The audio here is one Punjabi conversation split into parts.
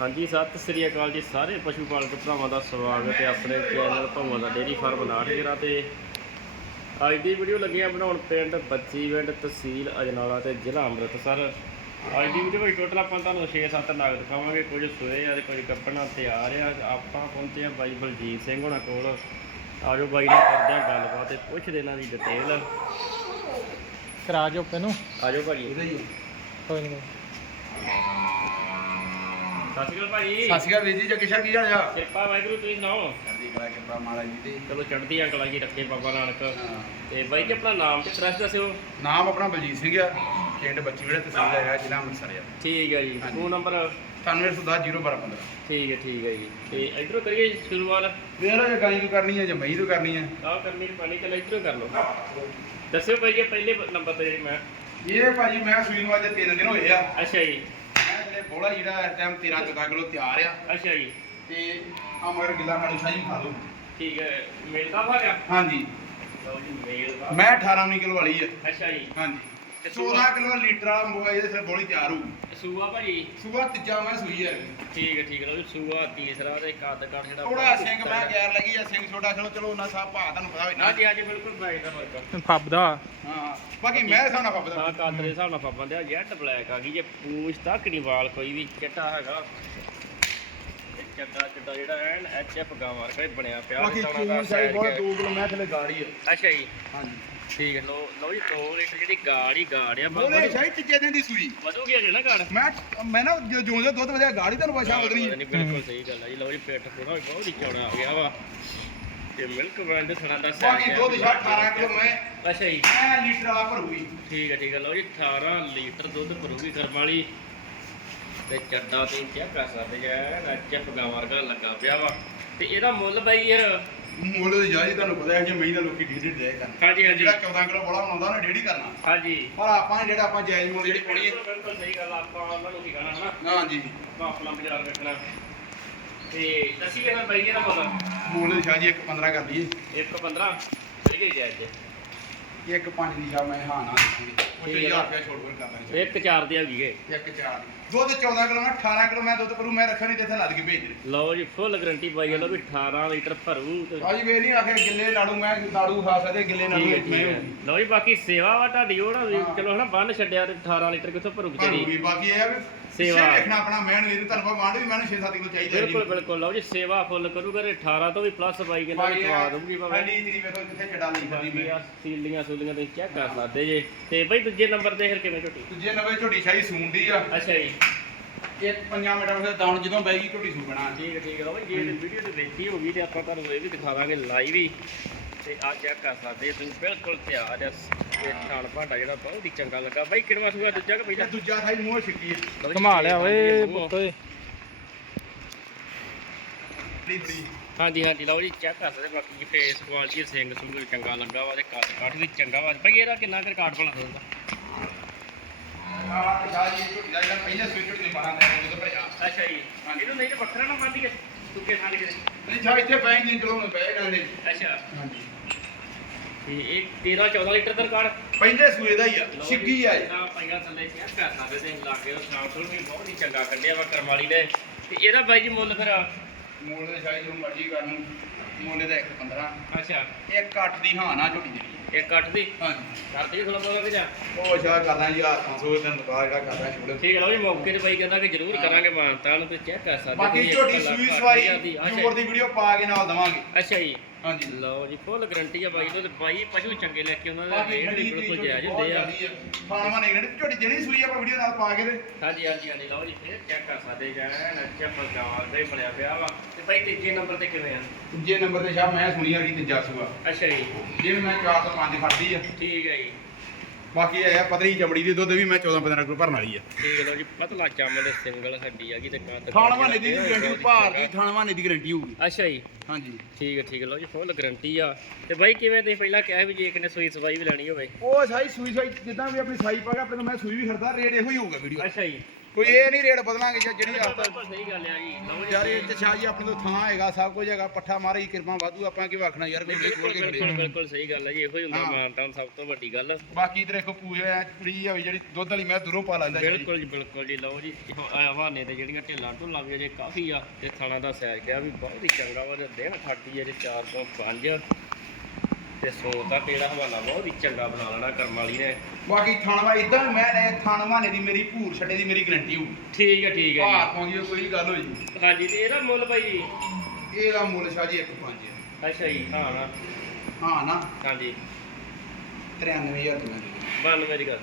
ਹਾਂਜੀ ਸਤਿ ਸ੍ਰੀ ਅਕਾਲ ਜੀ ਸਾਰੇ ਪਸ਼ੂ ਪਾਲਕ ਭਰਾਵਾਂ ਦਾ ਸਵਾਗਤ ਹੈ ਆਪਣੇ ਚੈਨਲ ਭੰਮਾ ਦਾ ਡੇਰੀ ਫਾਰਮ ਨਾਟਕਰਾ ਤੇ। ਅੱਜ ਦੀ ਵੀਡੀਓ ਲੱਗੀ ਆ ਬਣਾਉਣ ਪਿੰਡ ਬੱਚੀਵਿੰਡ ਤਹਿਸੀਲ ਅਜਨਾਲਾ ਤੇ ਜ਼ਿਲ੍ਹਾ ਅੰਮ੍ਰਿਤਸਰ। ਅੱਜ ਦੀ ਵੀਡੀਓ ਵਿੱਚ ਟੋਟਲ ਆਪਾਂ ਤੁਹਾਨੂੰ 6-7 ਨਗ ਦਿਖਾਵਾਂਗੇ। ਕੁਝ ਸੋਏ ਆ ਤੇ ਕੁਝ ਕੱਪਣਾ ਤਿਆਰ ਆ। ਆਪਾਂ ਪਹੁੰਚੇ ਆ ਬਾਈ ਬਲਜੀਤ ਸਿੰਘ ਹੋਣਾ ਕੋਲ। ਆਜੋ ਬਾਈ ਨਾਲ ਕਰਦੇ ਆ ਗੱਲਬਾਤ ਤੇ ਪੁੱਛਦੇ ਇਹਨਾਂ ਦੀ ਡਿਟੇਲ ਕਰਾ ਜੋ ਨੂੰ। ਆਜੋ ਭਾਜੀ। ਕੋਈ ਨਹੀਂ ਸਤਿ ਸ਼੍ਰੀ ਅਕਾਲ ਭਾਜੀ ਸਤਿ ਸ਼੍ਰੀ ਅਕਾਲ ਵੀਰ ਜੀ ਜੱਗੀ ਸ਼ਾ ਕੀ ਹਾਲ ਆ? ਕਿਰਪਾ ਵਾਹਿਗੁਰੂ ਤੁਸੀਂ ਸੁਣਾਓ? ਚੜ੍ਹਦੀ ਕਲਾ ਕਿਰਪਾ ਮਹਾਰਾਜ ਜੀ ਦੀ। ਚਲੋ ਚੜ੍ਹਦੀ ਅੰਕਲਾਂ ਜੀ ਰੱਖੇ ਬਾਬਾ ਨਾਨਕ। ਤੇ ਬਾਈ ਜੀ ਆਪਣਾ ਨਾਮ ਤੇ ਐਡਰੈਸ ਦੱਸਿਓ। ਨਾਮ ਆਪਣਾ ਬਲਜੀਤ ਸਿੰਘ ਆ ਪਿੰਡ ਬੱਚੀ ਵੇਲੇ ਤਹਿਸੀਲ ਹੈਗਾ ਜ਼ਿਲ੍ਹਾ ਅੰਮ੍ਰਿਤਸਰ ਆ। ਠੀਕ ਹੈ ਜੀ ਹਾਂਜੀ। Phone number? 9110 ਠੀਕ ਹੈ ਠੀਕ ਹੈ ਜੀ। ਤੇ ਇਧਰੋਂ ਕਰੀਏ ਸ਼ੁਰੂਆਤ? ਵੇਰਾ ਜੇ ਗਾਈ ਤੋਂ ਕਰਨੀ ਹੈ ਜਾਂ ਮਈ ਕਰਨੀ ਹੈ ਆਹ ਕਰਨੀ ਪਾਣੀ ਚਲ ਇਧਰੋਂ ਕਰ ਲਓ। ਦੱਸਿਓ ਭਾਈ ਜੀ ਪਹਿਲੇ ਨੰਬਰ ਤੇ ਜਿਹੜੀ ਮੈਂ। ਇਹ ਭਾਜੀ ਮੈਂ ਸੂਈ ਨੂੰ ਅੱਜ 3 ਦਿਨ ਹੋਏ ਆ। ਅੱਛਾ ਜੀ। ਜਿਹੜੇ ਬੋਲਾ ਜਿਹੜਾ ਇਸ ਟਾਈਮ 13 14 ਕਿਲੋ ਤਿਆਰ ਆ। ਅੱਛਾ ਜੀ। ਤੇ ਆ ਮਗਰ ਗਿੱਲਾ ਖਾਣੀ ਸ਼ਾਹੀ ਖਾ ਲਓ। ਠੀਕ ਹੈ ਮੇਲ ਦਾ ਭਾਗਾ ਹਾਂਜੀ। ਲਓ ਜੀ ਮੇਲ ਦਾ ਮੈਂ 18 19 ਕਿਲੋ ਵਾਲੀ ਆ। ਅੱਛਾ ਜੀ। ਹਾਂਜੀ। ਤੇ 16 ਕਿਲੋ ਲੀਟਰ ਵਾਲਾ ਮੋਬਾਈਲ ਇਹਦੇ ਸਿਰ ਬੋਲੀ ਤਿਆਰ ਹੋਊ ਸੂਆ ਭਾਜੀ ਸੁਬਾ ਤੀਜਾ ਮੈਂ ਸੂਈ ਆ ਠੀਕ ਹੈ ਠੀਕ ਹੈ ਲਓ ਜੀ ਸੂਆ ਤੀਸਰਾ ਤੇ ਕੱਦ ਕੱਟ ਜਿਹੜਾ ਥੋੜਾ ਸਿੰਘ ਮੈਂ ਗੈਰ ਲੱਗੀ ਆ ਸਿੰਘ ਛੋਟਾ ਚਲੋ ਚਲੋ ਉਹਨਾਂ ਸਾਹਿਬ ਭਾ ਤੁਹਾਨੂੰ ਪਤਾ ਨਾ ਹਾਂਜੀ ਹਾਂਜੀ ਬਿਲਕੁਲ ਬਾਈ ਦਾ ਫ਼ਰਕ ਫੱਬਦਾ। ਹਾਂ ਬਾਕੀ ਮੈਂ ਸਾਨਾ ਹਾਂ ਪਪਦਾ ਕੱਦ ਦੇ ਹਿਸਾਬ ਨਾਲ ਪਾਪਾਂ ਦੇ ਜੈਟ ਬਲੈਕ ਆ ਗਈ ਜੇ ਪੂਛ ਤੱਕ ਨਹੀਂ ਵਾਲ ਕੋਈ ਵੀ ਚਿੱਟਾ ਹੈਗਾ। ਚੱਡਾ ਚੱਡਾ ਜਿਹੜਾ ਐਨ ਐਚਐਫ ਗਾਂ ਵਰਗਾ ਹੀ ਬਣਿਆ ਪਿਆ ਬਾਕੀ ਸੋਹਣਾ ਦਾ ਚੂਨ ਸਾਈ size ਬਹੁਤ ਹੈ। 2 ਕਿਲੋ ਮੈਂ ਥਲੇ ਗਾੜੀ ਆ। ਅੱਛਾ ਜੀ। ਹਾਂਜੀ। ਠੀਕ ਹੈ ਲੋ ਲੋ ਜੀ 2 ਲੀਟਰ ਜਿਹੜੀ ਗਾੜ ਹੀ ਗਾੜ ਆ। ਬੋਲੇ ਸ਼ਾਈ ਤੀਜੇ ਦਿਨ ਦੀ ਸੂਈ। ਵਧੂਗੀ ਅਜੇ ਨਾ ਗਾੜ ਮੈਂ ਮੈਂ ਨਾ ਜੋ ਜੋ ਦੁੱਧ ਵਧਿਆ ਗਾੜੀ ਤੁਹਾਨੂੰ ਪਛਾ ਵਧਣੀ ਨਹੀਂ ਬਿਲਕੁਲ ਸਹੀ ਗੱਲ ਹੈ ਜੀ। ਲੋ ਜੀ ਪੇਟ ਪੂਰਾ ਬਹੁਤ ਹੀ ਚੌੜਾ ਆ ਗਿਆ ਵਾ। ਤੇ ਮਿਲਕ ਬ੍ਰਾਂਡ ਥਣਾ ਦਾ ਬਾਕੀ size ਦੁੱਧ ਹੈ। 18 ਕਿਲੋ ਮੈਂ। ਅੱਛਾ ਜੀ। ਐ ਲੀਟਰ ਆ ਭਰੂਗੀ। ਠੀਕ ਹੈ ਠੀਕ ਹੈ ਲਓ ਜੀ 18 ਲੀਟਰ ਦੁੱਧ ਭਰੂਗੀ ਕਰਮ ਵਾਲੀ। ਤੇ ਚੱਡਾ ਤੇ ਚੈੱਕ ਕਰ ਸਕਦੇ ਜੇ ਐਚਐਫ ਗਾਂ ਵਰਗਾ ਲੱਗਾ ਪਿਆ ਵਾ। ਤੇ ਇਹਦਾ ਮੁੱਲ ਬਾਈ ਯਾਰ? ਮੁੱਲ ਦੀ ਜਾਈ ਤੁਹਾਨੂੰ ਪਤਾ ਹੈ ਕਿ ਮਹੀਂ ਦਾ ਲੋਕੀ ਢੀਢ ਦੇ ਕਰਨ। ਹਾਂਜੀ ਹਾਂਜੀ। ਜਿਹੜਾ 14 ਕਿਲੋ ਬੜਾ ਬਣਾਉਂਦਾ ਉਹਨੇ ਡੇਢ ਹੀ ਕਰਨਾ। ਹਾਂਜੀ। ਪਰ ਆਪਾਂ ਜਿਹੜਾ ਆਪਾਂ ਜਾਇਜ਼ ਮੁੱਲ ਜਿਹੜੀ ਪਾਉਣੀ ਹੈ। ਬਿਲਕੁਲ ਸਹੀ ਗੱਲ ਆਪਾਂ ਉਹਨਾਂ ਨੂੰ ਕੀ ਕਹਣਾ ਹਨਾ? ਹਾਂਜੀ। ਆਪਾਂ ਬਾਜ਼ਾਰ ਰੱਖਣਾ ਤੇ ਦੱਸੀ ਕਿੰਨਾ ਬਾਈ ਇਹਦਾ ਮੁੱਲ। ਮੁੱਲ ਸ਼ਾਹ ਜੀ ਇੱਕ 15 ਕਰ ਲਈਏ। 115 ਸਹੀ ਗਈ ਜਾਇਜ਼ ਇੱਕ 5 ਦੀ ਸ਼ਾਹ ਮੈਂ ਹਾਂ ਨਾ ਦੇਖੂਗੀ ਉਹ ਠੀਕ ਹੈ। 1000 ਰੁਪਏ ਛੋੜ ਕੋਈ ਕਰ ਦਾਂਗੇ ਇੱਕ ਚਾਰ ਦੀ ਹੈਗੀ ਏ ਇੱਕ ਚਾਰ ਦੀ। ਦੁੱਧ 14 ਕਿਲੋ ਮੈਂ 18 ਕਿਲੋ ਮੈਂ ਦੁੱਧ ਕਰੂ ਮੈਂ ਰੱਖਣੀ ਤੇ ਇੱਥੇ ਲੱਦ ਕੇ ਭੇਜ ਦੇ ਲਓ ਜੀ ਫੁੱਲ ਗਰੰਟੀ ਪਾਈ ਲਓ ਵੀ 18 ਲੀਟਰ ਭਰੂ ਤੇ ਭਾਜੀ ਵੇ ਨਹੀਂ ਆਖੇ ਗਿੱਲੇ ਲਾੜੂ ਮੈਂ ਲਾੜੂ ਖਾ ਸਕਦੇ ਗਿੱਲੇ ਨਾੜੂ ਠੀਕ ਹੈ ਠੀਕ ਮੈਂ ਹੈ ਲਓ ਜੀ ਬਾਕੀ ਸੇਵਾ ਵਾ ਤੁਹਾਡੀ ਉਹ ਨਾ ਵੀ ਹਾਂ। ਚਲੋ ਹਨਾ ਬੰਨ ਛੱਡਿਆ ਤੇ 18 ਲੀਟਰ ਕਿੱਥੋਂ ਭਰੂ ਵਿਚਾਰੀ ਬਾਕੀ ਇਹ ਆ ਵੀ ਸੇਵਾ। ਸੇਵਾ ਦੇਖਣਾ ਆਪਣਾ ਮੈਂ ਨੂੰ ਇਹ ਤੁਹਾਨੂੰ ਪਤਾ ਵਾਂਡ ਵੀ ਮੈਨੂੰ 6-7 ਕਿਲੋ ਚਾਹੀਦਾ ਬਿਲਕੁਲ ਬਿਲਕੁਲ ਲਓ ਜੀ ਸੇਵਾ ਫੁੱਲ ਕਰੂਗਾ ਤੇ 18 ਤੋਂ ਵੀ ਪਲੱਸ ਬਾਈ ਕਹਿੰਦਾ ਵੀ ਖਵਾ ਦੂੰਗੀ ਭਾਵੇਂ ਪਹਿਲੀ ਤੇਰੀ ਵੇਖੋ ਕਿੱਥੇ ਛੱਡਾ ਲਈ ਫਿਰਦੀ ਬਾਕੀ ਮੈਂ ਆ ਸੀਲੀਆਂ ਸੂਲੀਆਂ ਤੁਸੀਂ ਚੈੱਕ ਕਰ ਸਕਦੇ ਜੇ। ਤੇ ਬਈ ਦੂਜੇ ਨੰਬਰ ਤੇ ਫਿਰ ਕਿਵੇਂ ਝੋਟੀ? ਦੂਜੇ ਨਵੇਂ ਝੋਟੀ ਸ਼ਾਹੀ ਸੂੰਦੀ ਆ। ਅੱਛਾ ਜੀ। ਇਹ ਪੰਜਾਂ ਮਿੰਟਾਂ ਵਿੱਚ ਦਾਣ ਜਦੋਂ ਬੈਗੀ ਝੋਟੀ ਸੂਪਣਾ ਠੀਕ ਹੈ ਠੀਕ ਹੈ ਲਓ ਜੀ ਜੇ ਵੀਡੀਓ ਤੇ ਦੇਖੀ ਹੋਗੀ ਤੇ ਆਪਾਂ ਤੁਹਾਨੂੰ ਇਹ ਵੀ ਦਿਖਾ ਦਾਂਗੇ ਲਾਈਵ ਹੀ। ਤੇ ਆ ਚੈੱਕ ਕਰ ਸਕਦੇ ਤੁਸੀਂ ਬਿਲਕੁਲ ਤਿਆਰ ਆ ਤੇ ਥਾਣ ਭਾਂਡਾ ਜਿਹੜਾ ਬਹੁਤ ਹੀ ਚੰਗਾ ਲੱਗਾ ਬਾਈ ਕਿਹੜਾ ਸੂਆ ਦੂਜਾ ਕਿ ਇਹ ਪਹਿਲਾਂ ਦੂਜਾ ਸਾਈ ਮੂੰਹ ਛਿੱਕੀ ਹੈ ਘਮਾ ਲਿਆ ਓਏ। ਪੁੱਤ ਓਏ ਹਾਂਜੀ ਹਾਂਜੀ ਲਓ ਜੀ ਚੈੱਕ ਕਰ ਸਕਦੇ ਬਾਕੀ ਫੇਸ ਕੁਆਲਿਟੀ ਸਿੰਘ ਸੁੰਗ ਵੀ ਚੰਗਾ ਲੱਗਾ ਵਾ ਤੇ ਕੱਟ ਕੱਟ ਵੀ ਚੰਗਾ ਵਾ ਭਾਈ ਇਹਦਾ ਕਿੰਨਾ ਕਰ ਕਾਟ ਬਣਾ ਦਿੰਦਾ ਆ ਤੇ ਸ਼ਾਹ ਜੀ ਦਾ ਜਿਹੜਾ ਪਹਿਲੇ ਸੂਈ ਝੋਟੀ ਬਾਹਰ ਦਾ ਜਦੋਂ ਭਰਿਆ ਅੱਛਾ ਜੀ ਇਹਨੂੰ ਨਹੀਂ ਤਾਂ ਵੱਖਰਾ ਨਾ ਬੰਦੀ ਕੇ ਤੁੱਕੇ ਥਾਂ ਦੇ ਨਹੀਂ ਸ਼ਾਹ ਇੱਥੇ ਪੈ ਨਹੀਂ ਚਲੋ ਮੈਂ ਬਹਿ ਜਾਂਦੇ ਅੱਛਾ। ਹਾਂਜੀ। ਤੇ ਇਹ 13 14 ਲੀਟਰ ਦਾ ਕਾਰਡ ਪਹਿਲੇ ਸੂਏ ਦਾ ਹੀ ਆ ਛਿੱਕੀ ਆ ਇਹ। ਪੰਜਾਂ ਥੱਲੇ ਚੈੱਕ ਕਰ ਸਕਦੇ ਤੇ ਲਾਗੇ ਉਹ ਸਾਂਸਲ ਵੀ ਬਹੁਤ ਹੀ ਚੰਗਾ ਕੱਢਿਆ ਵਾ ਕਰਮਾਲੀ ਨੇ। ਤੇ ਇਹਦਾ ਬਾਈ ਜੀ ਮੁੱਲ ਫਿਰ? ਮੁੱਲ ਦੇ ਸ਼ਾਹ ਜਿਹਨੂੰ ਮਰਜ਼ੀ ਕਰ ਨੂੰ ਮੁੱਲ ਦਾ 1.15 ਅੱਛਾ। ਇੱਕ 8 ਦੀ ਹਾਂ ਨਾ ਝੋਟੀ ਜਿਹੜੀ ਇਹ ਕੱਟ ਦੀ? ਹਾਂਜੀ। ਕਰਦੀ ਥੋੜਾ ਬੋਲਾ ਕਿ ਜਾ? ਉਹ ਸ਼ਾਹ ਕਰਦਾ ਜੀ ਹਜ਼ਾਰ 500 ਦਿਨ ਦੁਕਾਨ ਦਾ ਕਰਦਾ ਛੋੜ ਠੀਕ ਹੈ ਲਓ ਜੀ ਮੌਕੇ ਤੇ ਬਾਈ ਕਹਿੰਦਾ ਕਿ ਜ਼ਰੂਰ ਕਰਾਂਗੇ ਮਾਨਤਾ ਨੂੰ ਤੇ ਚੈੱਕ ਕਰ ਸਕਦੇ ਬਾਕੀ ਤੁਸੀਂ ਝੋਟੀ ਸੂਈ ਸਵਾਈ ਜੋਰ ਦੀ ਵੀਡੀਓ ਪਾ ਕੇ ਨਾਲ ਦਵਾਂਗੇ। ਅੱਛਾ ਜੀ। ਹਾਂਜੀ। ਲਓ ਜੀ ਫੁੱਲ ਗਰੰਟੀ ਆ ਬਾਈ ਤੋਂ ਤੇ ਬਾਈ ਪਸ਼ੂ ਚੰਗੇ ਲੈ ਕੇ ਉਹਨਾਂ ਦਾ ਰੇਟ ਵੀ ਦੀ ਬਿਲਕੁਲ ਜਾਇਜ਼ ਹੁੰਦੇ ਆ। ਖਾਣਵਾ ਨਹੀਂ ਗੜੀ ਝੋਟੀ ਜਿਹੜੀ ਸੂਈ ਆਪਾਂ ਵੀਡੀਓ ਨਾਲ ਪਾ ਕੇ ਤੇ। ਹਾਂਜੀ ਹਾਂਜੀ ਹਾਂਜੀ ਲਓ ਜੀ ਫੇਰ ਚੈੱਕ ਕਰ ਸਕਦੇ ਜਾਣਾ ਨੱਚਾ ਪਲਗਾਵਾਲ ਦਾ ਹੀ ਬਣਿਆ ਪਿਆ ਵਾ। ਤੇ ਬਾਈ ਤੀਜੇ ਨੰਬਰ ਤੇ ਕਿਵੇਂ ਆ? ਦੂਜੇ ਨੰਬਰ ਤੇ ਸ਼ਾਹ ਮੈਂ ਸੁਣੀ ਆ ਕਿ ਤੀਜਾ ਸੂਆ। ਅੱਛਾ ਜੀ। ਜਿਵੇਂ ਮੈਂ 4 ਤੋਂ 5 ਖੜਦੀ ਆ। ਠੀਕ ਹੈ ਜੀ। ਬਾਕੀ ਇਹ ਆ ਪਤਲੀ ਚਮੜੀ ਦੀ ਦੁੱਧ ਵੀ ਮੈਂ 14 15 ਕਿਲੋ ਭਰਨ ਵਾਲੀ ਆ। ਠੀਕ ਲਓ ਜੀ ਪਤਲਾ ਚੰਮ ਦੇ ਸਿੰਗਲ ਹੱਡੀ ਆ ਗਈ ਤੇ ਕੱਦ ਥਾਣਵਾ ਨੇ ਦੀ ਗਰੰਟੀ ਭਾਰ ਦੀ ਥਾਣਵਾ ਨੇ ਦੀ ਗਰੰਟੀ ਹੋਊਗੀ। ਅੱਛਾ ਜੀ। ਹਾਂਜੀ। ਠੀਕ ਹੈ ਠੀਕ ਲਓ ਜੀ ਫੁੱਲ ਗਰੰਟੀ ਆ। ਤੇ ਬਾਈ ਕਿਵੇਂ ਤੁਸੀਂ ਪਹਿਲਾਂ ਕਿਹਾ ਵੀ ਜੇ ਕਿਨੇ ਸੂਈ ਸਵਾਈ ਵੀ ਲੈਣੀ ਹੋਵੇ? ਉਹ ਸਾਈ ਸੂਈ ਸਾਈ ਜਿੱਦਾਂ ਵੀ ਆਪਣੀ ਸਾਈ ਪਾ ਕੇ ਆਪਣੇ ਮੈਂ ਸੂਈ ਵੀ ਖੜਦਾ ਰੇਟ ਇਹੋ ਹੀ ਹੋਊਗਾ ਵੀਡੀਓ ਅੱਛਾ ਜੀ। ਕੋਈ ਇਹ ਨਹੀਂ ਰੇਟ ਬਦਲਾਂਗੇ ਜਾਂ ਜਿਹੜੀ ਆਪਾਂ ਸਹੀ ਗੱਲ ਆ ਜੀ। ਯਾਰ ਇਹ ਤੇ ਸ਼ਾਹ ਜੀ ਆਪਣੇ ਤੋਂ ਥਾਂ ਹੈਗਾ ਸਭ ਕੁਝ ਹੈਗਾ ਪੱਠਾ ਮਾਰੇ ਕਿਰਪਾ ਵਾਧੂ ਆਪਾਂ ਕੀ ਆਖਣਾ ਯਾਰ ਕੋਈ ਬਿਲਕੁਲ ਖੋਲ ਕੇ ਬਿਲਕੁਲ ਖੜੇ ਬਿਲਕੁਲ ਸਹੀ ਗੱਲ ਹੈ ਜੀ ਇਹੋ ਹੀ ਹੁੰਦਾ ਹਾਂ। ਮਾਨਤਾਨ ਸਭ ਤੋਂ ਵੱਡੀ ਗੱਲ। ਬਾਕੀ ਇਧਰ ਦੇਖੋ ਪੂਜਾ ਕੁੜੀ ਹੋਈ ਜਿਹੜੀ ਦੁੱਧ ਵਾਲੀ ਮੈਂ ਦੂਰੋਂ ਪਾ ਲੈਂਦਾ ਬਿਲਕੁਲ ਜੀ ਬਿਲਕੁਲ ਜੀ ਲਓ ਜੀ ਹਵਾਨੇ ਤੇ ਜਿਹੜੀਆਂ ਢਿੱਲਾਂ ਢੁੱਲਾਂ ਵੀ ਅਜੇ ਕਾਫੀ ਆ ਤੇ ਥਾਣਾ ਦਾ ਸੈਰ ਗਿਆ ਵੀ ਬਹੁਤ ਹੀ ਚੰਗਾ ਵਾ ਤੇ ਦਿਨ ਖਾਦੀ ਅਜੇ 4 ਤੋਂ 5 ਤੇ ਸੋ ਤੱਕ ਜਿਹੜਾ ਹਵਾਨਾ ਬਹੁਤ ਹੀ ਚੰਗਾ ਬਣਾ ਲੈਣਾ ਕਰਮ ਵਾਲੀ ਨੇ। ਬਾਕੀ ਥਾਣਵਾ ਇਦਾਂ ਮੈਂ ਨੇ ਥਾਣਵਾਨੇ ਦੀ ਮੇਰੀ ਭੂਰ ਛੱਡੇ ਦੀ ਮੇਰੀ ਗਰੰਟੀ ਹੋਊ। ਠੀਕ ਹੈ ਠੀਕ ਹੈ ਭਾਰ ਪਾਉਂਦੀ ਕੋਈ ਗੱਲ ਹੋਈ। ਜੀ ਹਾਂਜੀ ਤੇ ਇਹਦਾ ਮੁੱਲ ਭਾਈ ਜੀ ਇਹਦਾ ਮੁੱਲ ਸ਼ਾਹ ਜੀ 1.5 ਅੱਛਾ ਜੀ ਹਾਂ ਹਾਂ ਨਾ। ਹਾਂਜੀ। 93000 ਰੁਪਏ ਦੀ। ਬੰਨ ਮੇਰੀ ਗੱਲ।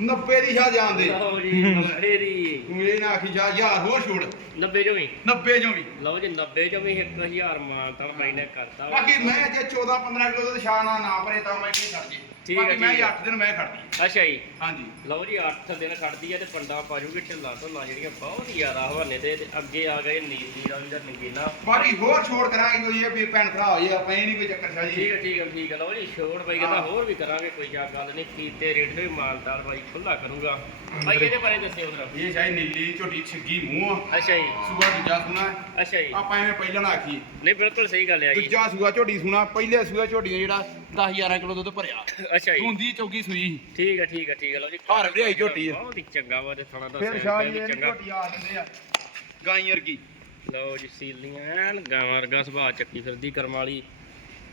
90 ਦੀ ਸ਼ਾਹ ਜਾਂਦੇ ਲਓ ਜੀ 90 ਦੀ। ਤੂੰ ਇਹ ਨਾ ਆਖੀ ਜਾ ਯਾਰ ਹੋਰ ਛੋੜ। 90 ਚੋਂ ਵੀ? 90 ਚੋਂ ਵੀ। ਲਓ ਜੀ 90 ਚੋਂ ਵੀ 1000 ਮਾਨਤਾਨ ਬਾਈ ਨੇ ਕਰਤਾ। ਬਾਕੀ ਮੈਂ ਜੇ 14 15 ਕਿਲੋ ਦਾ ਸ਼ਾਹ ਨਾ ਨਾ ਭਰੇ ਤਾਂ ਮੈਂ ਕੀ ਕਰ ਜੀ ਠੀਕ ਹੈ, ਬਾਕੀ ਮੈਂ ਠੀਕ ਹੈ। 8 ਦਿਨ ਮੈਂ ਖੜਦੀ ਅੱਛਾ ਜੀ। ਹਾਂਜੀ। ਲਓ ਜੀ 8 ਦਿਨ ਖੜਦੀ ਆ ਤੇ ਪੰਡਾ ਪਾ ਜੂਗੀ ਢਿੱਲਾ ਢੁੱਲਾ ਜਿਹੜੀਆਂ ਬਹੁਤ ਜ਼ਿਆਦਾ ਹਵਾਨੇ ਤੇ ਤੇ ਅੱਗੇ ਆ ਗਏ ਨੀਲੀ ਰੰਗ ਦਾ ਨਗੀਨਾ। ਬਾਕੀ ਹੋਰ ਛੋੜ ਕਰਾਂਗੇ ਕੋਈ ਇਹ ਵੀ ਭੈਣ ਭਰਾ ਹੋਏ ਆਪਾਂ ਇਹ ਨਹੀਂ ਕੋਈ ਚੱਕਰ ਸ਼ਾਹ ਜੀ ਠੀਕ ਹੈ ਠੀਕ ਹੈ ਠੀਕ ਹੈ ਲਓ ਜੀ ਛੋੜ ਬਾਈ ਕਹਿੰਦਾ ਹਾਂ। ਹੋਰ ਵੀ ਕਰਾਂਗੇ ਕੋਈ ਜਾ ਗੱਲ ਨਹੀਂ ਕੀਤੇ ਰੇਟ ਵੀ ਮਾਨਦਾਰ ਬਾਈ ਖੁੱਲਾ ਕਰੂਗਾ। ਬਾਈ ਇਹਦੇ ਬਾਰੇ ਦੱਸਿਓ ਫਿਰ ਇਹ ਸ਼ਾਹ ਨੀਲੀ ਝੋਟੀ ਛਿੱਗੀ ਮੂੰਹ ਆ। ਅੱਛਾ ਜੀ। ਸੂਆ ਦੂਜਾ ਸੁਣਾ ਅੱਛਾ ਜੀ। ਆਪਾਂ ਐਵੇਂ ਪਹਿਲਾਂ ਨਾ ਆਖੀ ਨਹੀਂ ਬਿਲਕੁਲ ਸਹੀ ਗੱਲ ਹੈ ਜੀ। ਦੂਜਾ ਸੂਆ ਝੋਟੀ ਸੁਣਾ ਪਹਿਲੇ ਸੂਆ ਝੋਟੀ ਨੇ ਜਿਹੜਾ 10 11 ਕਿਲੋ ਦੁੱਧ ਭਰਿਆ। ਅੱਛਾ ਜੀ। ਹੁੰਦੀ ਚੌਕੀ ਸੂਈ ਠੀਕ ਹੈ ਠੀਕ ਹੈ ਠੀਕ ਹੈ ਲਓ ਜੀ। ਹਰ ਵਿਆਹੀ ਝੋਟੀ ਆ। ਬਹੁਤ ਹੀ ਚੰਗਾ ਵਾ ਤੇ ਥਣਾ ਫਿਰ ਸ਼ਾਹ ਜੀ ਵੀ ਇਹ ਚੰਗਾ। ਝੋਟੀ ਆ ਦਿੰਦੇ ਆ। ਗਾਈ ਵਰਗੀ। ਲਓ ਜੀ ਸੀਲੀਆਂ ਐਨ ਗਾਂ ਵਰਗਾ ਸੁਭਾਅ ਚੱਕੀ ਫਿਰਦੀ ਕਰਮ ਵਾਲੀ।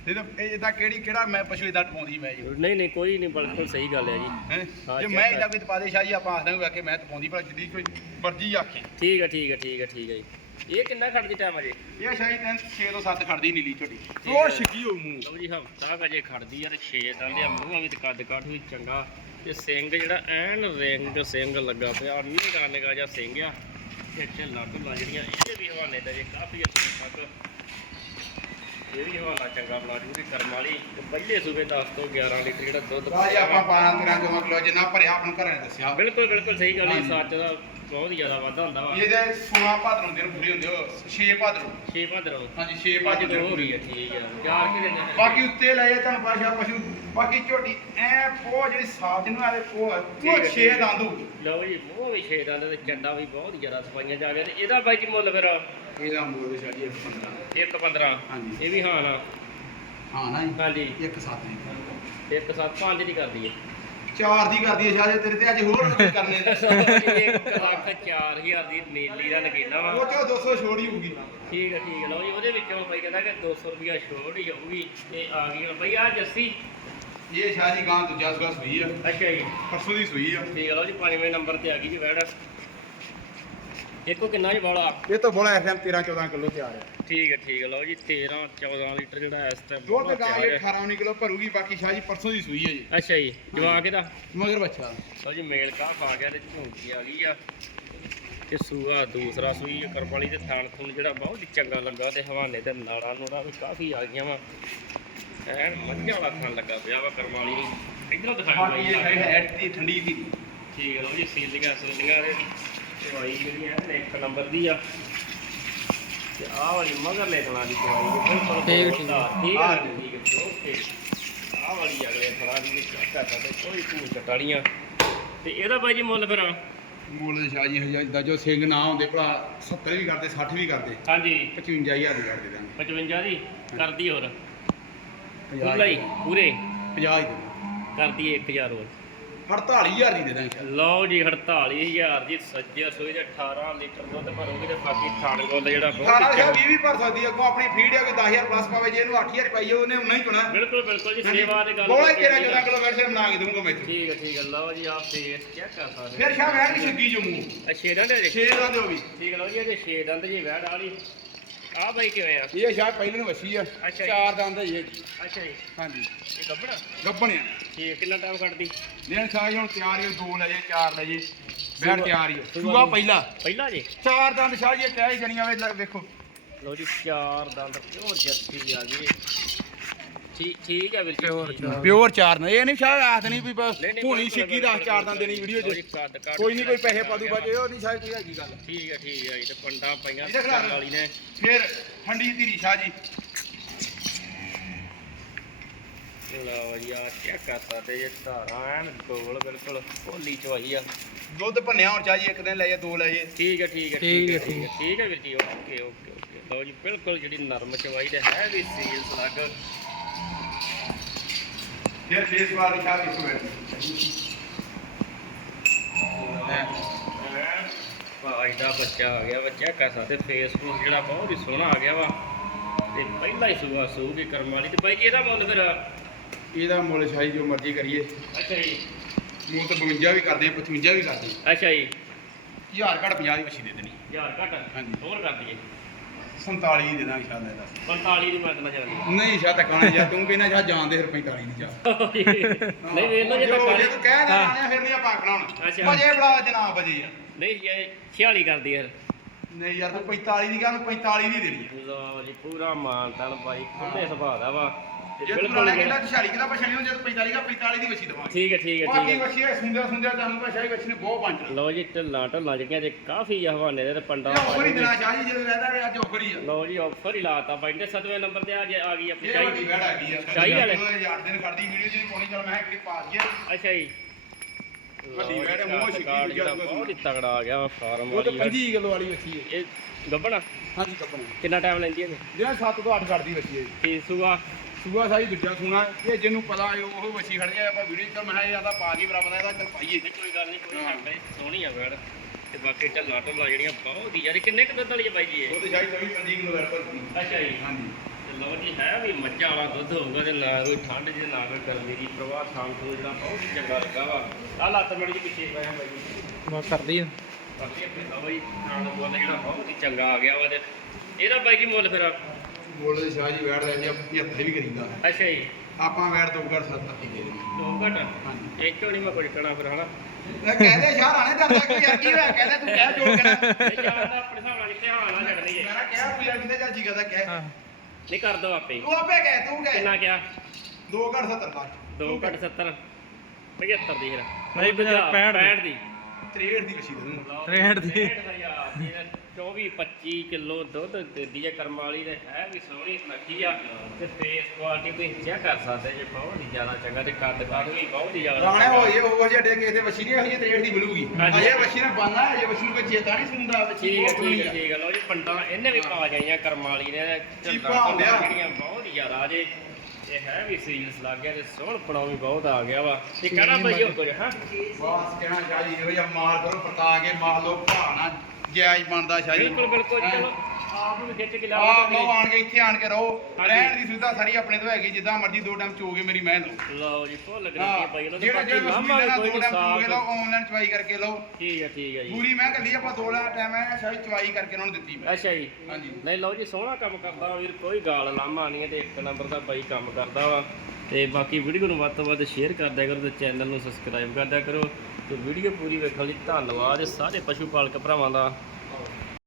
ਤਾਂ ਇਹ ਤਾਂ ਕਿਹੜੀ ਕਿਹੜਾ ਮੈਂ ਪਸ਼ੂ ਇਦਾਂ ਟਪਾਉਂਦੀ ਮੈਂ ਜੀ। ਨਹੀਂ ਨਹੀਂ ਕੋਈ ਨਹੀਂ ਬਿਲਕੁਲ ਸਹੀ ਗੱਲ ਹੈ ਜੀ। ਹੈਂ? ਹਾਂ, ਜੇ ਮੈਂ। ਇਦਾਂ ਕੋਈ ਤਪਾ ਦੇ ਸ਼ਾਹ ਜੀ ਆਪਾਂ ਆਖਦੇ ਹਾਂ ਕਿ ਮੈਂ ਟਪਾਉਂਦੀ ਪਰ ਜਿੱਦੀ ਕੋਈ ਮਰਜ਼ੀ ਆਖੇ। ਠੀਕ ਹੈ ਠੀਕ ਹੈ ਠੀਕ ਹੈ ਠੀਕ ਹੈ ਜੀ। ਇਹ ਕਿੰਨਾ ਖੜਦੀ ਟਾਈਮ ਅਜੇ ਇਹ ਸ਼ਾਹੀ ਤਿੰਨ 6 ਤੋਂ 7 ਖੜਦੀ ਨੀਲੀ ਝੋਟੀ। ਉਹ ਛਿੱਗੀ ਹੋ ਮੂੰਹ। ਲਓ ਜੀ ਹਫਤਾ ਅਜੇ ਖੜਦੀ ਆ ਤੇ 6 ਦੰਦੇ ਆ ਮੂੰਹਾਂ ਵੀ ਤੇ ਕੱਦ ਕਾਠ ਵੀ ਚੰਗਾ। ਤੇ ਸਿੰਘ ਜਿਹੜਾ ਐਨ ਰਿੰਗ ਸਿੰਘ ਲੱਗਾ ਪਿਆ ਨਿਗਾ ਨਿਗਾ ਜਿਹਾ ਸਿੰਘ ਆ। ਤੇ ਢਿੱਲਾ ਢੁੱਲਾ ਜਿਹੜੀਆਂ ਇਹਦੇ ਵੀ ਹਵਾਨੇ ਤੇ ਜੇ ਕਾਫੀ ਅੱਛੇ ਤੱਕ ਇਹ ਵੀ ਹਵਾਨਾ ਚੰਗਾ ਬਣਾ ਜੂਗੀ ਕਰਮ ਵਾਲੀ। ਤੇ ਪਹਿਲੇ ਸੂਬੇ 10 ਤੋਂ 11 ਲੀਟਰ ਜਿਹੜਾ ਦੁੱਧ ਰਾਜ ਆਪਾਂ 12 13 ਕਿਲੋ ਕਿਲੋ ਜਿੰਨਾ ਭਰਿਆ ਆਪਣੇ ਘਰਾਂ ਨੇ ਦੱਸਿਆ। ਬਿਲਕੁਲ ਬਿਲਕੁਲ ਸਹੀ ਗੱਲ ਹੈ। ਸੱਚ ਦਾ ਬਹੁਤ ਹੀ ਜ਼ਿਆਦਾ ਵਾਧਾ ਹੁੰਦਾ ਵਾ। ਇਹਦੇ 16 ਭਾਦਰੋਂ ਦਿਨ ਪੂਰੇ ਹੁੰਦੇ ਹੋ 6 ਭਾਦਰੋਂ। 6 ਭਾਦਰੋਂ। ਹਾਂਜੀ 6 ਅੱਜ ਭਾਦਰੋਂ ਹੋ ਰਹੀ ਹੈ ਠੀਕ ਹੈ। ਚਾਰ ਕੀ ਦਿਨ ਹੈ ਬਾਕੀ ਉੱਤੇ ਲਏ ਤੁਹਾਨੂੰ ਪਾਸ਼ਾ ਪਸ਼ੂ ਬਾਕੀ ਝੋਟੀ ਐ ਪੋ ਜਿਹੜੀ ਸਾਫ਼ ਜਿਹਨੂੰ ਆਲੇ ਪੋ ਹੈ, ਉਹ ਠੀਕ 6 ਹੈ। ਦੰਦ ਹੋਊਗੀ ਲਓ ਜੀ ਮੂੰਹ ਵੀ ਛੇ ਦੰਦ ਤੇ ਚੰਡਾ ਵੀ ਬਹੁਤ ਜ਼ਿਆਦਾ ਸਫਾਈਆਂ ਆ ਗਿਆ ਤੇ ਇਹਦਾ ਬਾਈ ਜੀ ਮੁੱਲ ਫਿਰ? ਇਹਦਾ ਮੂਲ ਸ਼ਾਦੀ 15 ਇੱਕ 15 ਹਾਂਜੀ। ਇਹ ਵੀ ਹਾਂ ਨਾ? ਹਾਂ ਨਾ ਜੀ। ਹਾਂਜੀ। ਇੱਕ ਸੱਤ ਦੀ ਇੱਕ ਸੱਤ ਪੰਜ ਦੀ ਕਰਦੀ ਹੈ। ਚਾਰ ਦੀ ਕਰਦੀ ਹੈ ਸ਼ਾਦੀ ਤੇਰੇ ਤੇ ਅੱਜ ਹੋਰ ਕੁਝ ਕਰਨੇ ਇੱਕ ਲੱਖ ਚਾਰ ਹਜ਼ਾਰ ਦੀ ਨੀਲੀ ਦਾ ਨਗੀਨਾ ਵਾ। ਉਹ ਚੋਂ 200 ਛੋੜ ਹੀ ਹੋਊਗੀ। ਠੀਕ ਹੈ ਠੀਕ ਹੈ। ਲਓ ਜੀ ਉਹਦੇ ਵਿੱਚੋਂ ਬਾਈ ਕਹਿੰਦਾ ਕਿ 200 ਰੁਪਿਆ ਛੋੜ ਹੀ ਜਾਊਗੀ ਤੇ ਆ ਗਈ ਹੁਣ ਬਈ ਆ ਜੱਸੀ। ਇਹ ਸ਼ਾਦੀ ਗਾਂ ਦੂਜਾ ਸੁਗਾ ਸੂਈ ਆ। ਅੱਛਾ ਜੀ। ਪਰਸੋਂ ਦੀ ਸੂਈ ਆ। ਠੀਕ ਹੈ ਲਓ ਜੀ ਪੰਜਵੇਂ ਨੰਬਰ ਤੇ ਆ ਗਈ ਜੀ ਵੈੜ। ਇੱਕੋ ਕਿੰਨਾ ਜੀ ਵਾਲਾ। ਇਹ ਤੋਂ ਬੋਲਾ ਐਫਐਮ 13 14 ਕਿਲੋ ਤਿਆਰ ਆ ਠੀਕ ਹੈ ਠੀਕ ਹੈ। ਲਓ ਜੀ 13 14 ਲੀਟਰ ਜਿਹੜਾ ਇਸ ਟਾਈਮ ਦੁੱਧ ਗਾਂ ਇਹ 18 19 ਕਿਲੋ ਭਰੂਗੀ ਬਾਕੀ ਸ਼ਾਹ ਜੀ ਪਰਸੋਂ ਦੀ ਸੂਈ ਆ ਜੀ। ਅੱਛਾ ਜੀ ਜਵਾਕ ਇਹਦਾ? ਮਗਰ ਬੱਚਾ। ਲਓ ਜੀ ਮੇਲ ਕਾਫ ਆ ਗਿਆ ਤੇ ਝੂੰਕੀ ਆ ਗਈ ਆ। ਤੇ ਸੂਆ ਦੂਸਰਾ ਸੂਈ ਕਰਮ ਵਾਲੀ ਤੇ ਥਾਣ ਥੁਣ ਜਿਹੜਾ ਬਹੁਤ ਹੀ ਚੰਗਾ ਲੱਗਾ ਤੇ ਹਵਾਨੇ ਤੇ ਨਾੜਾਂ ਨੂੜਾਂ ਵੀ ਕਾਫੀ ਆ ਗਈਆਂ ਵਾ। ਐਨ ਮੱਝਾਂ ਵਾਲਾ ਥਣ ਲੱਗਾ ਪਿਆ ਵਾ ਕਰਮ ਵਾਲੀ ਨੂੰ। ਇਧਰੋਂ ਦਿਖਾ ਬਾਕੀ ਇਹ ਹੈ ਠੰਡੀ ਦੀ ਠੀਕ ਹੈ ਲਓ ਜੀ ਸੀਲੀਆਂ ਸੀਲੀਆਂ ਦੇ। ਦਵਾਈ ਜਿਹੜੀ ਹੈ ਨਾ ਇੱਕ ਨੰਬਰ ਦੀ ਆ। ਤੇ ਆਹ ਵਾਲੀ ਮਗਰ ਲੈ ਕਣਾ ਦੀ ਦਵਾਈ ਬਿਲਕੁਲ ਠੀਕ, ਠੀਕ। ਠੀਕ ਹੈ ਠੀਕ ਹੈ ਓਕੇ। ਆਹ ਵਾਲੀ ਅਗਲੇ ਥਣਾ ਦੀ ਚੈੱਕ ਕਰਦਾ ਤੇ ਕੋਈ ਕਟਾੜੀਆਂ। ਤੇ ਇਹਦਾ ਬਾਈ ਜੀ ਮੁੱਲ ਫਿਰ ਮੂਲ ਸ਼ਾਹ ਜੀ ਹਜ਼ਾਰ ਦਾ ਜੋ ਸਿੰਘ ਨਾ ਹੁੰਦੇ ਭਲਾ 70 ਵੀ ਕਰਦੇ 60 ਵੀ ਕਰਦੇ। ਹਾਂਜੀ। 55000 ਦੀ ਕਰ ਦੇ ਦਾਂਗੇ। 55 ਦੀ? ਕਰਦੀ ਹੋਰ। 50 ਪੂਰਾ ਹੀ ਪੂਰੇ? 50 ਹੀ ਦੇ ਕਰਦੀ 1000 ਹੋਰ। 48000 ਦੀ ਦੇ ਦਾਂਗੇ। ਲਓ ਜੀ 48000 ਜੀ ਸੱਜੇ ਸੋਈ ਦੇ 18 ਲੀਟਰ ਦੁੱਧ ਭਰੋਗੇ ਤੇ ਬਾਕੀ ਥਾਣ ਗੋਲ ਜਿਹੜਾ ਬਹੁਤ 18 ਹੀ ਸ਼ਾਹ ਚੰਗਾ 20 ਵੀ ਭਰ ਸਕਦੀ ਹੈ ਅੱਗੋਂ ਆਪਣੀ ਫੀਡ ਹੈ ਕੋਈ 10000 ਪਲੱਸ ਪਾਵੇ ਜੇ ਇਹਨੂੰ 8000 ਪਾਈਏ ਉਹਨੇ ਉਨਾ ਹੀ ਚੁਣਾ। ਬਿਲਕੁਲ ਬਿਲਕੁਲ ਜੀ ਸੇਵਾ ਦੇ ਗੱਲ ਬੋਲਾ ਕੀਤੀ ਤੇਰਾ ਹੈ। 14 ਕਿਲੋ ਵੈਸੇ ਬਣਾ ਕੇ ਦਊਂਗਾ ਮੈਂ। ਠੀਕ ਹੈ ਠੀਕ ਹੈ ਲਓ ਜੀ ਆਪ ਫੇਸ ਚੈੱਕ ਕਰ ਸਕਦੇ? ਫਿਰ ਸ਼ਾਹ ਵੈਣ ਵੀ ਛੱਗੀ ਜਮੂ। ਆ ਛੇ ਦੰਦ ਹੈ ਜੀ? 6 ਦਾ ਦਿਓ ਵੀ। ਠੀਕ ਹੈ ਲਓ ਜੀ ਇਹਦੇ ਛੇ ਦੰਦ ਜੀ ਵੈੜ ਵਾਲੀ। ਆ ਬਾਈ ਕਿਵੇਂ ਆ? ਇਹ ਸ਼ਾਹ ਪਹਿਲੇ ਨੂੰ ਵਸੀ ਆ। ਅੱਛਾ ਜੀ। ਚਾਰ ਦੰਦ ਹੈ ਜੀ ਅੱਛਾ ਜੀ। ਹਾਂਜੀ। ਇਹ ਗੱਬੜਾ ਗੱਬਣਿਆ ਠੀਕ ਕਿੰਨਾ ਟਾਈਮ ਕੱਢਦੀ? ਦੇਣ ਸ਼ਾਹ ਜੀ ਹੁਣ ਤਿਆਰ ਹੀ ਆ, ਦੋ ਲੈ ਜੇ ਚਾਰ ਲੈ ਜੇ। ਬੈਠ ਤਿਆਰ ਹੀ ਆ। ਸੂਆ ਪਹਿਲਾ। ਪਹਿਲਾ ਜੀ? ਚਾਰ ਦੰਦ ਸ਼ਾਹ ਜੀ ਕਹਿ ਜਣੀਆਂ ਵੇ ਲੈ ਵੇਖੋ। ਲਓ ਜੀ ਚਾਰ ਦੰਦ ਪਿਓਰ ਜਰਸੀ ਆ ਗਈ। ਠੀਕ ਠੀਕ ਹੈ ਵੀਰ ਜੀ। ਚਾਰ। ਪਿਓਰ ਚਾਰ ਨੇ। ਇਹ ਨਹੀਂ ਸ਼ਾਹ ਆਖ ਨਹੀਂ ਵੀ ਬਸ ਨਹੀਂ, ਨਹੀਂ, ਹੁਣੀ ਬਿਲਕੁਲ, ਛਿੱਗੀ ਦਾ ਬਿਲਕੁਲ, ਚਾਰ ਦੰਦ ਦੇਣੀ ਵੀਡੀਓ 'ਚ। ਕੋਈ ਨਹੀਂ ਕੋਈ ਪੈਸੇ ਪਾ ਦੂ ਬਾਜੇ ਉਹ ਨਹੀਂ ਸ਼ਾਇਦ ਕੋਈ ਹੈਗੀ ਗੱਲ। ਠੀਕ ਹੈ ਠੀਕ ਹੈ ਜੀ ਤੇ ਪੰਡਾ ਪਈਆਂ ਇਹਦਾ ਖਿਲਾ ਕਰਨ ਵਾਲੀ ਨੇ। ਫਿਰ ਠੰਡੀ ਧੀਰੀ ਸ਼ਾਹ ਜੀ। ਲਓ ਜੀ ਆ ਚੈੱਕ ਕਰ ਸਕਦੇ ਜੇ ਧਾਰਾਂ ਐਨ ਗੋਲ ਬਿਲਕੁਲ ਭੋਲੀ ਚਵਾਈ ਆ। ਦੁੱਧ ਭੰਨਿਆ ਹੁਣ ਚਾਹੀਏ ਇੱਕ ਦਿਨ ਲੈ ਜਾ ਦੋ ਲੈ ਜੇ। ਠੀਕ ਹੈ ਠੀਕ ਹੈ ਠੀਕ ਹੈ, ਠੀਕ ਹੈ। ਠੀਕ। ਹੈ ਵੀਰ ਜੀ ਓਕੇ ਓਕੇ ਓਕੇ। ਲਓ ਜੀ ਬਿਲਕੁਲ ਜਿਹੜੀ ਨਰਮ ਚਵਾਈ ਤੇ ਹੈ ਵੀ ਸੀਲ ਸਲੱਗ। ਫਿਰ ਫੇਸ ਵਾਰ ਦੀ ਚਾਹ ਕਿਸ ਵੇਲੇ ਭਾਈ ਦਾ ਬੱਚਾ ਆ ਗਿਆ ਬੱਚਾ ਕਰ ਸਕਦੇ ਫੇਸਬੁੱਕ ਜਿਹੜਾ ਬਹੁਤ ਹੀ ਸੋਹਣਾ ਆ ਗਿਆ ਵਾ। ਤੇ ਪਹਿਲਾ ਹੀ ਸੂਆ ਸੂ ਕੇ ਕਰਮ ਵਾਲੀ। ਤੇ ਬਾਈ ਜੀ ਇਹਦਾ ਮੁੱਲ ਫਿਰ? ਇਹਦਾ ਮੁੱਲ ਸ਼ਾਹੀ ਜੋ ਮਰਜ਼ੀ ਕਰੀਏ। ਅੱਛਾ ਜੀ। ਮੂੰਹ ਤੇ 52 ਵੀ ਕਰਦੇ 55 ਵੀ ਕਰਦੇ ਅੱਛਾ ਜੀ। ਹਜ਼ਾਰ ਘੱਟ 50 ਦੀ ਮੱਛੀ ਦੇ ਦੇਣੀ। ਯਾਰ ਘਟ? ਹਾਂਜੀ। ਹੋਰ ਕਰ ਦਈਏ। 47 ਦੀ ਦਾਂਗੇ ਸ਼ਾਇਦ ਇਹਦਾ। 45 ਦੀ ਮੈਂ ਦੇਣਾ ਚਾਹੁੰਦੀ ਨਹੀਂ। ਸ਼ਾਇਦ ਤੂੰ ਕਹਿੰਦਾ ਸ਼ਾਇਦ ਫਿਰ 45 ਦੀ ਜਾ। ਨਹੀਂ ਵੇਖ ਲਓ ਜੇ ਤਾਂ ਜੇ ਤੂੰ ਕਹਿ ਦੇ ਆਣਿਆ ਫਿਰ ਨਹੀਂ ਆਪਾਂ ਆਖਣਾ ਅੱਛਾ। ਹੁਣ ਬਜੇ ਬੜਾ ਜਨਾਬ ਬਜੇ ਯਾਰ ਨਹੀਂ ਇਹ 46 ਕਰਦੀ ਯਾਰ ਨਹੀਂ ਯਾਰ ਤੂੰ 45 ਦੀ ਗੱਲ 45 ਦੀ ਦੇਣੀ ਆ। ਜੀ ਪੂਰਾ ਮਾਨਤਾਨ ਬਾਈ ਖੁੱਲੇ ਸੁਭਾਅ ਦਾ ਵਾ। ਤੇ ਜੇ ਤੂੰ ਬਿਲਕੁਲ ਨਾ ਕਹਿੰਦਾ ਕਿਦਾ ਪਛਣੀ ਜੇ ਤੂੰ 45 ਦਾ 45 ਦੀ ਵਛੀ ਦਵਾਂਗੇ। ਠੀਕ ਹੈ ਠੀਕ ਹੈ ਬਾਕੀ ਠੀਕ ਹੈ। ਵਛੀ ਸੁੰਦਰ ਸੁੰਦਰ ਤੁਹਾਨੂੰ ਪਛਾਈ ਵਛੀ ਨੇ ਬਹੁਤ ਪੰਚ ਲਓ ਜੀ ਢਿੱਲਾਂ ਢੱਲਾਂ ਜਿਹੜੀਆਂ ਜੇ ਕਾਫੀ ਹਵਾਨੇ ਦੇ ਤੇ ਪੰਡਾ ਇਹ ਆਫਰ ਹੀ ਦੇਣਾ ਚਾਹੀ ਜਦੋਂ ਕਹਿੰਦਾ ਵੀ ਅੱਜ ਆਫਰ ਹੀ ਆ। ਲਓ ਜੀ ਆਫਰ ਹੀ ਲਾਤਾ ਬਾਈ ਨੇ 7ਵੇਂ ਨੰਬਰ ਤੇ ਆ ਗਿਆ ਆ ਗਈ ਆਪਣੀ ਇਹ ਚਾਈ ਵੱਡੀ ਵੜ ਹੈਗੀ ਆ ਸ਼ਾਹੀ ਵਾਲੇ। ਯਾਰ ਦਿਨ ਖੜਦੀ ਵੀਡੀਓ ਜੀ ਪਾਉਣੀ ਚੱਲ ਮੈਂ ਕਿਹਾ ਪਾ ਦਈਏ। ਅੱਛਾ ਜੀ। ਵੱਡੀ ਜੀ, ਵੈੜ, ਮੂੰਹ ਛਿੱਕੀ ਦੂਜਾ ਬਹੁਤ ਹੀ ਤਗੜਾ ਆ ਗਿਆ ਫਾਰਮ ਉਹ ਤਾਂ ਵਾਲੀ ਵੈੜ। 25 ਕਿਲੋ ਵਾਲੀ ਵਛੀ ਹੈ। ਇਹ ਗੱਬਣਾ? ਹਾਂਜੀ ਕੱਪੜਾ ਕਿੰਨਾ ਟਾਈਮ ਲੈਂਦੀ ਹੈ ਜਿਹੜਾ 7 ਤੋਂ 8 ਕੱਢਦੀ ਵਛੀ ਹੈ। ਤੇ ਸੂਆ? ਸੂਆ ਸਾਈ ਦੂਜਾ ਸੂਣਾ ਇਹ ਜਿਹਨੂੰ ਪਤਾ ਹੈ ਉਹ ਵਛੀ ਖੜ ਗਿਆ ਆਪਾਂ ਵੀਡੀਓ ਚ ਮੈਂ ਕਿਹਾ ਇਹ ਆਦਾ ਪਾ ਦੀ ਬਰਾਬਰ ਇਹਦਾ ਚੱਲ ਪਾਈਏ। ਨਹੀਂ ਕੋਈ ਗੱਲ ਨਹੀਂ ਕੋਈ ਹਾਂ। ਨਹੀਂ। ਸੋਹਣੀ ਆ ਵੈੜ। ਤੇ ਬਾਕੀ ਢੱਲਾ ਢੱਲਾ ਜਿਹੜੀਆਂ ਬਹੁਤ ਹੀ ਯਾਰ ਇਹ ਕਿੰਨੇ ਕੁ ਦੁੱਧ ਵਾਲੀ ਹੈ ਬਾਈ ਜੀ ਇਹ? ਉਹ ਤੇ 24 25 ਕਿਲੋ ਵੈਰ ਭਰਦੀ ਅੱਛਾ ਜੀ। ਹਾਂਜੀ। ਲਓ ਜੀ ਹੈ ਵੀ ਮੱਝਾਂ ਵਾਲਾ ਦੁੱਧ ਹੋਊਗਾ ਤੇ ਨਾ ਕੋਈ ਠੰਡ ਜੇ ਨਾ ਕੋਈ ਗਰਮੀ ਦੀ ਪ੍ਰਵਾਹ ਥਾਂ ਤੋਂ ਜਿਹੜਾ ਬਹੁਤ ਹੀ ਚੰਗਾ ਲੱਗਾ ਵਾ। ਆ ਲੱਤ ਮੜੀ ਜੀ ਪਿੱਛੇ ਪਿਆ ਬਾਈ ਜੀ ਮੈਂ ਕਰਦੀ ਆ। ਬਾਕੀ ਆਪਣੇ ਲਓ ਜੀ ਨਾਲ ਮੁੱਲ ਜਿਹੜਾ ਬਹੁਤ ਹੀ ਚੰਗਾ ਆ ਗਿਆ ਵਾ ਤੇ ਇਹਦਾ ਬਾਈ ਜੀ ਮੁੱਲ ਫਿਰ ਬੋਲ ਦੇ ਸ਼ਾਹ ਜੀ ਵੈੜ ਲੈ ਜੀ 75 ਵੀ ਕਰੀਦਾ। ਅੱਛਾ ਜੀ। ਆਪਾਂ ਵੈੜ ਦੋ ਘਰ 7 ਦੇ ਦੋ ਘਟ? ਚੋਂ ਨਹੀਂ ਮੈਂ ਕੁਝ ਕਹਣਾ ਫਿਰ ਹਨਾ? ਮੈਂ ਕਹਦੇ ਸ਼ਾਹ ਰਾਣੇ ਦਾ ਤੱਕ ਯਾਰ ਕੀ ਹੋਇਆ? ਕਹਿੰਦਾ ਤੂੰ ਕਹਿ ਜੋ ਕਹਿਣਾ ਇਹ ਜਾਂ ਤਾਂ ਆਪਣੇ ਹਿਸਾਬ ਨਾਲ ਜਿੱਥੇ ਹਾਲ ਨਾ ਛੱਡ ਲਈਏ ਮੈਂ ਕਿਹਾ ਤੂੰ ਯਾਰ ਕਿਤੇ ਚਾਚੀ ਕਹਦਾ ਕਹਿ। ਹਾਂ। ਨਹੀਂ ਕਰ ਦੋ ਆਪੇ। ਤੂੰ ਆਪੇ ਕਹਿ ਤੂੰ ਕਹਿ। ਕਿੰਨਾ ਕਿਹਾ? ਦੋ ਘਰ 70 ਲੱਖ ਦੋ ਘਟ 70 75 ਦੀ ਫਿਰ। ਨਹੀਂ, ਪੰਜਾਹ, ਪੈਂਹਠ ਦੀ। 65 ਦੀ। 63 ਦੀ ਵਛੀ ਦੇ ਦੂੰ। ਰੇਟ ਦੀ। 63,000 ਦੀ ਤੇ 24 25 ਕਿਲੋ ਦੁੱਧ ਦਿੰਦੀ ਹੈ ਕਰਮ ਵਾਲੀ ਦੇ ਹੈ ਵੀ ਸੋਹਣੀ ਲੱਗੀ ਆ ਤੇ ਫੇਸ ਕੁਆਲਿਟੀ ਤੁਸੀਂ ਚੈੱਕ ਕਰ ਸਕਦੇ ਜੇ ਬਹੁਤ ਹੀ ਜ਼ਿਆਦਾ ਚੰਗਾ ਤੇ ਕੱਦ ਕੱਦ ਵੀ ਬਹੁਤ ਹੀ ਜ਼ਿਆਦਾ ਰਾਣੇ। ਹੋਏ ਉਹ ਜਿਹੇ ਡੇ ਕਿਸੇ ਦੇ ਵਛੀ ਨਹੀਂ ਹੋਈ 63 ਦੀ ਮਿਲੂਗੀ ਹਾਂਜੀ। ਅਜੇ ਵਛੀ ਨੇ ਬਾਨਾ ਅਜੇ ਵਛੀ ਨੂੰ ਕੋਈ ਚੇਤਾ ਨਹੀਂ ਸੁਣਦਾ ਵਛੀ ਠੀਕ ਹੈ ਠੀਕ ਠੀਕ ਹੈ ਲਓ ਜੀ ਪੰਡਾਂ ਇਹਨੇ ਵੀ ਪਾ ਜਾਈਆਂ ਕਰਮ ਵਾਲੀ ਨੇ ਚੀਪਾਂ ਝੰਡਾ ਹੁੰਦਿਆ। ਜਿਹੜੀਆਂ ਬਹੁਤ ਹੀ ਜ਼ਿਆਦਾ ਜੇ ਇਹ ਹੈ ਵੀ ਸੀਲਸ ਲੱਗ ਗਿਆ ਤੇ ਸੋਹਣ ਪਣਾਉ ਵੀ ਬਹੁਤ ਆ ਗਿਆ ਵਾ ਤੇ ਕਹਿਣਾ ਬਈ ਹੋਰ ਕੁਝ ਹਾਂ ਬਸ ਕਹਿਣਾ ਇਹੋ ਜਿਹਾ ਮਾਰ ਕਰੋ ਪਰਤਾ ਕੇ ਮਾਰ ਲਓ ਭਾਣਾ ਜਾਇਜ਼ ਬਣਦਾ ਸ਼ਾਹ ਜੀ ਬਿਲਕੁਲ ਬਿਲਕੁਲ ਚਲੋ। ਆਪ ਨੂੰ ਖਿੱਚ ਕੇ ਆ ਲਿਆਓ ਲਓ ਆਣ ਕੇ ਇੱਥੇ ਆਣ ਕੇ ਰਹੋ। ਰਹਿਣ ਦੀ ਸੁਵਿਧਾ ਸਾਰੀ ਆਪਣੇ ਤੋਂ ਹੈਗੀ ਜਿੱਦਾਂ ਮਰਜ਼ੀ ਦੋ ਟਾਈਮ ਚੋਗੇ ਮੇਰੀ ਮੈਂ ਲਓ ਲਓ ਜੀ ਭੁੱਲ ਗਏ ਭਾਈ ਉਹਨਾਂ ਜਿਹੜਾ ਜਿਹੜਾ ਸੁਵਿਧਾ ਦੋ ਟਾਈਮ ਚੋਗੇ ਲਓ ਆਨਲਾਈਨ ਚਵਾਈ ਕਰਕੇ ਲਓ। ਠੀਕ ਹੈ ਠੀਕ ਹੈ ਜੀ। ਪੂਰੀ ਮੈਂ ਕੱਲੀ ਆਪਾਂ ਦੋ ਟਾਈਮ ਹੈ ਸ਼ਾਇਦ ਚਵਾਈ ਕਰਕੇ ਉਹਨਾਂ ਨੂੰ ਦਿੱਤੀ ਮੈਂ। ਅੱਛਾ ਜੀ। ਹਾਂਜੀ। ਨਹੀਂ ਲਓ ਜੀ ਸੋਹਣਾ ਕੰਮ ਕਰਦਾ ਵੀਰ ਕੋਈ ਗਾਲ ਲਾਮਾ ਨਹੀਂ ਹੈ ਤੇ ਇੱਕ ਨੰਬਰ ਦਾ ਬਾਈ ਕੰਮ ਕਰਦਾ ਵਾ। ਤੇ ਬਾਕੀ ਵੀਡੀਓ ਨੂੰ ਵੱਧ ਤੋਂ ਵੱਧ ਸ਼ੇਅਰ ਕਰਦਿਆ ਕਰੋ ਤੇ ਚੈਨਲ ਨੂੰ ਸਬਸਕ੍ਰਾਈਬ ਕਰਦਿਆ ਕਰੋ। ਤੇ ਵੀਡੀਓ ਪੂਰੀ ਵੇਖਣ ਲਈ ਧੰਨਵਾਦ ਸਾਰੇ ਪਸ਼ੂ ਪਾਲਕ ਭਰਾਵਾਂ ਦਾ।